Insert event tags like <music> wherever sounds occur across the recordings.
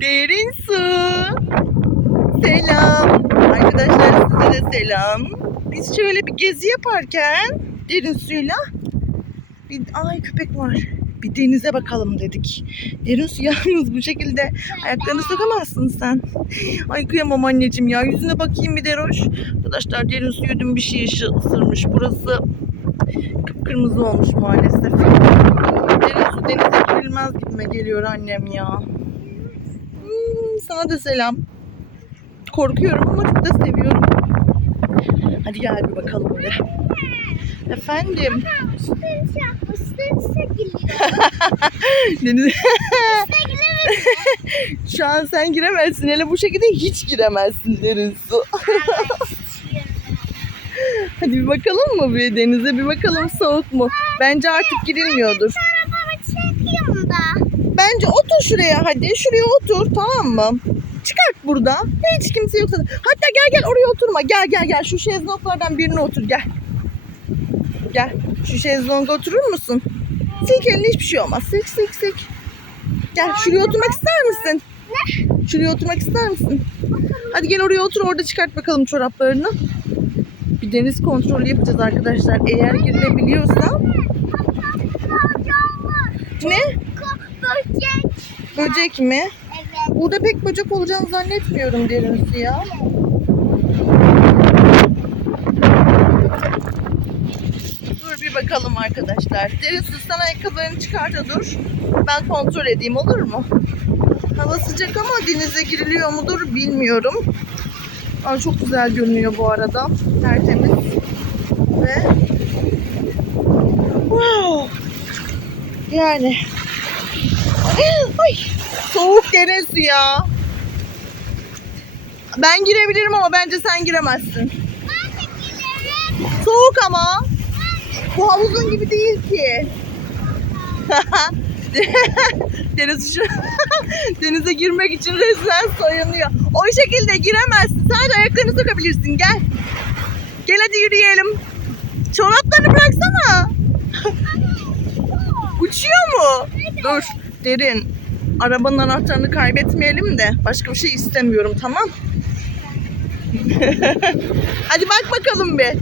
Derin su. Selam. Arkadaşlar size de selam. Biz şöyle bir gezi yaparken derin suyla bir ay köpek var. Bir denize bakalım dedik. Derin su yalnız bu şekilde ayaklarını sokamazsın sen. Ay kıyamam anneciğim ya. Yüzüne bakayım bir deroş. Arkadaşlar derin suyu dün bir şey ısırmış. Burası kıpkırmızı olmuş maalesef. Derin su denize girilmez gibime geliyor annem ya. Hmm, sana da selam. Korkuyorum ama çok da seviyorum. Hadi gel bir bakalım oraya. Efendim. <laughs> Denize... <laughs> Şu an sen giremezsin. Hele bu şekilde hiç giremezsin derin. <laughs> Hadi bir bakalım mı bir denize bir bakalım soğuk mu? Bence artık girilmiyordur. Bence otur şuraya hadi. Şuraya otur tamam mı? Çıkart burada. Hiç kimse yoksa. Hatta gel gel oraya oturma. Gel gel gel. Şu şezlonglardan birine otur gel. Gel. Şu şezlonga oturur musun? Silk elini hiçbir şey olmaz. Silk silk silk. Gel şuraya oturmak ister misin? Ne? Şuraya oturmak ister misin? Hadi gel oraya otur orada çıkart bakalım çoraplarını. Bir deniz kontrolü yapacağız arkadaşlar. Eğer girilebiliyorsa. Ne? Böcek mi? Burada pek böcek olacağını zannetmiyorum derin suya. Dur bir bakalım arkadaşlar. Derin su sen ayakkabılarını çıkart da dur. Ben kontrol edeyim olur mu? Hava sıcak ama denize giriliyor mudur bilmiyorum. Ama çok güzel görünüyor bu arada. Tertemiz. Ve wow. Yani Ay, soğuk deniz ya. Ben girebilirim ama bence sen giremezsin. Soğuk ama. Bu havuzun gibi değil ki. <laughs> Deniz şu <laughs> denize girmek için resmen soyunuyor. O şekilde giremezsin. Sadece ayaklarını sokabilirsin. Gel. Gel hadi yürüyelim. Çoraplarını bıraksana. <laughs> Uçuyor mu? Dur. Derin. Arabanın anahtarını kaybetmeyelim de başka bir şey istemiyorum tamam? <laughs> Hadi bak bakalım bir. <laughs>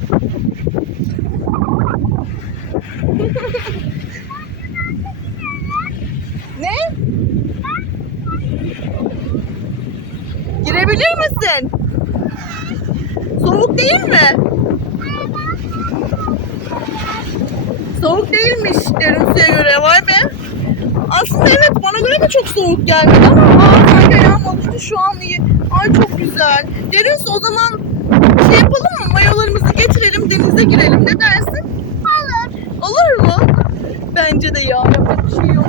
ne? Girebilir misin? Soğuk değil mi? Soğuk değilmiş derin suya göre vay be. Aslında evet bana göre de çok soğuk gelmedi ama aa sanki ayağım alıştı şu an iyi. Ay çok güzel. Derin su o zaman şey yapalım mı? Mayolarımızı getirelim denize girelim ne dersin? Olur. Olur mu? Bence de ya yapacak bir şey yok.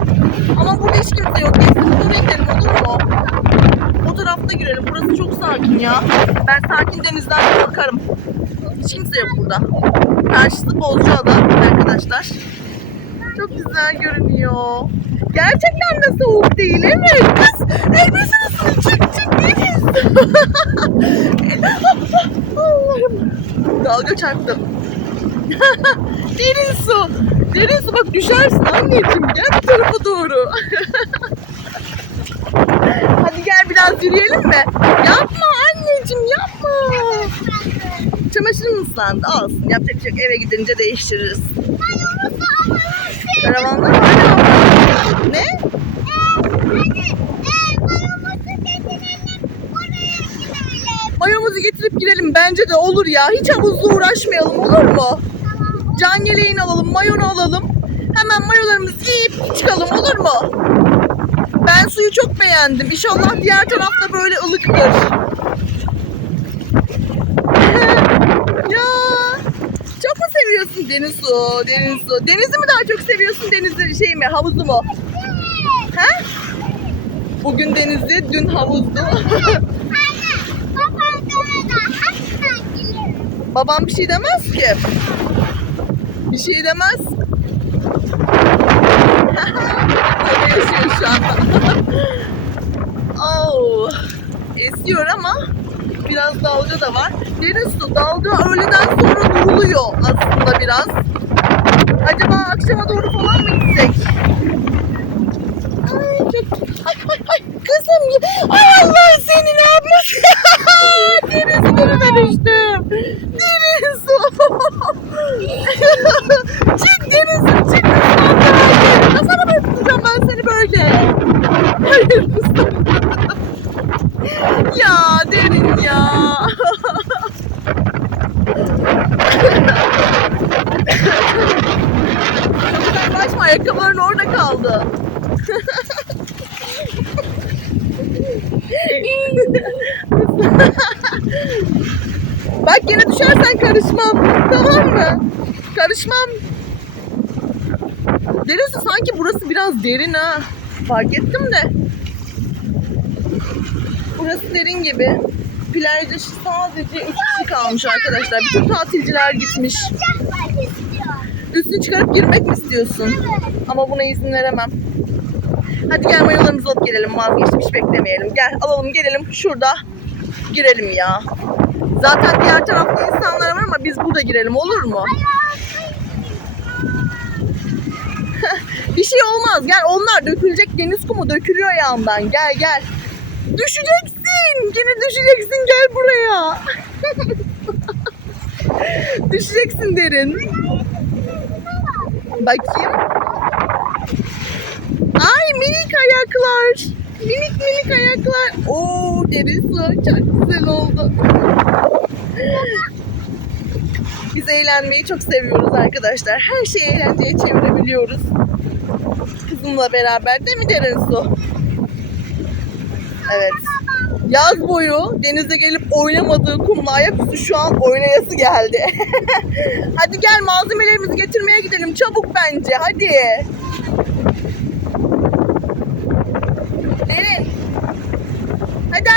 Ama burada hiç kimse yok. Neyse buraya gidelim olur mu? O tarafta girelim. Burası çok sakin ya. Ben sakin denizden korkarım. Hiç kimse yok burada. Karşısı Bozcaada arkadaşlar. Çok güzel görünüyor. Gerçekten de soğuk değil evet. Kız elbiseni çık çık deniz. Allah'ım. <laughs> Dalga çarptım. Derin su. Derin su bak düşersin anneciğim. Gel bu tarafa doğru. <laughs> Hadi gel biraz yürüyelim mi? Yapma anneciğim yapma. Çamaşırın ıslandı olsun. Yapacak bir şey yok. Eve gidince değiştiririz. Karavanlar var ya. Ne? Mayomuzu getirip girelim bence de olur ya. Hiç havuzla uğraşmayalım olur mu? Can yeleğini alalım, mayonu alalım. Hemen mayolarımızı giyip çıkalım olur mu? Ben suyu çok beğendim. İnşallah diğer tarafta böyle ılıktır. <laughs> ya seviyorsun deniz su, deniz su? Denizi mi daha çok seviyorsun denizi şey mi, havuzu mu? Ha? Bugün denizdi, dün havuzdu. <laughs> Babam bir şey demez ki. Bir şey demez. Öyle yaşıyor şu anda. oh. Esiyor ama biraz dalga da var. Deniz su dalga öğleden sonra duruluyor biraz. Acaba akşama doğru falan mı gitsek? Ay, çok... ay, ay, ay kızım. Ay Allah seni ne yapmış? <laughs> Deniz gibi dönüştüm. Deniz. <laughs> Ben karışmam. Tamam mı? Karışmam. Deniz sanki burası biraz derin ha. Fark ettim de. Burası derin gibi. Plajda sadece 3 kişi kalmış arkadaşlar. Bütün tatilciler gitmiş. Üstünü çıkarıp girmek mi istiyorsun? Ama buna izin veremem. Hadi gel mayolarımızı alıp gelelim vazgeçtim hiç beklemeyelim. Gel alalım gelelim şurada girelim ya. Zaten diğer tarafta insanlar var ama biz burada girelim olur mu? <laughs> Bir şey olmaz gel onlar dökülecek deniz kumu dökülüyor yandan gel gel. Düşeceksin yine düşeceksin gel buraya. <laughs> Düşeceksin derin. Bakayım. Ay minik ayaklar. Minik minik ayaklar. Oo derisi çok güzel oldu. Biz eğlenmeyi çok seviyoruz arkadaşlar. Her şeyi eğlenceye çevirebiliyoruz. Kızımla beraber değil mi Derin Su? Evet. Yaz boyu denize gelip oynamadığı kumla ayaküstü şu an oynayası geldi. <laughs> hadi gel malzemelerimizi getirmeye gidelim çabuk bence hadi. Derin. Hadi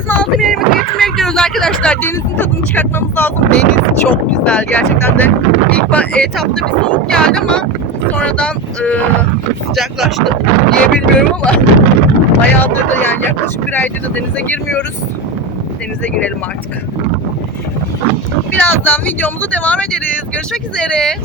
anneciğim. Biz malzemelerimizi getirmeye gidiyoruz arkadaşlar. Denizin tadını çıkartmamız lazım. Deniz çok güzel. Gerçekten de ilk etapta bir soğuk geldi ama sonradan ıı, sıcaklaştı. Niye bilmiyorum ama <laughs> bayağıdır da yani yaklaşık bir aydır da denize girmiyoruz. Denize girelim artık. Birazdan videomuza devam ederiz. Görüşmek üzere.